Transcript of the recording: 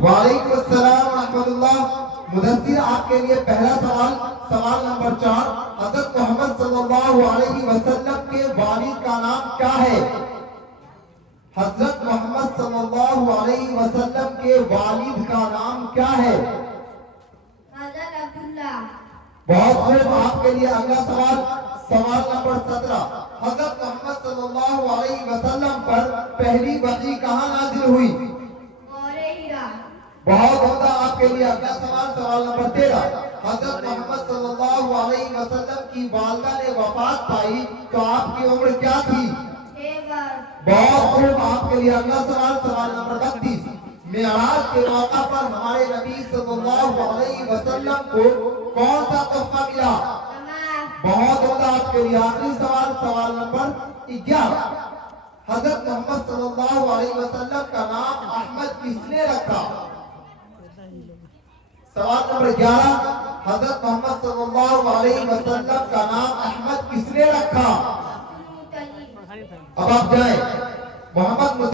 وعلیکم السلام ورحمۃ اللہ۔ مدثر آپ کے لیے پہلا سوال، سوال نمبر 4، حضرت محمد صلی اللہ علیہ وسلم کے والد کا نام کیا ہے؟ حضرت محمد صلی اللہ علیہ وسلم کے والد کا نام کیا ہے؟ حضرت عبداللہ۔ بہت خوب، آپ کے لیے اگلا سوال، سوال نمبر 17، حضرت محمد صلی اللہ علیہ وسلم پر پہلی وحی کہاں نازل ہوئی؟ غارِ حرا۔ بہت عمدہ، آپ کے لیے اگلا سوال، سوال نمبر 13، حضرت محمد صلی اللہ علیہ وسلم کی والدہ نے وفات پائی تو آپ کی عمر کیا تھی؟ 6 برس۔ بہت خوب، آپ کے لیے اگلا سوال، سوال نمبر 32، معراج کے موقع پر ہمارے نبی صلی اللہ علیہ وسلم کو کون سا تحفہ ملا؟ نماز۔ بہت عمدہ، آپ کے لیے آخری سوال، سوال نمبر 11، حضرت محمد صلی اللہ علیہ وسلم کا نام احمد کس نے رکھا؟ سوال نمبر 11، حضرت محمد صلی اللہ علیہ وسلم کا نام احمد کس نے رکھا؟ اب آپ جائیں، محمد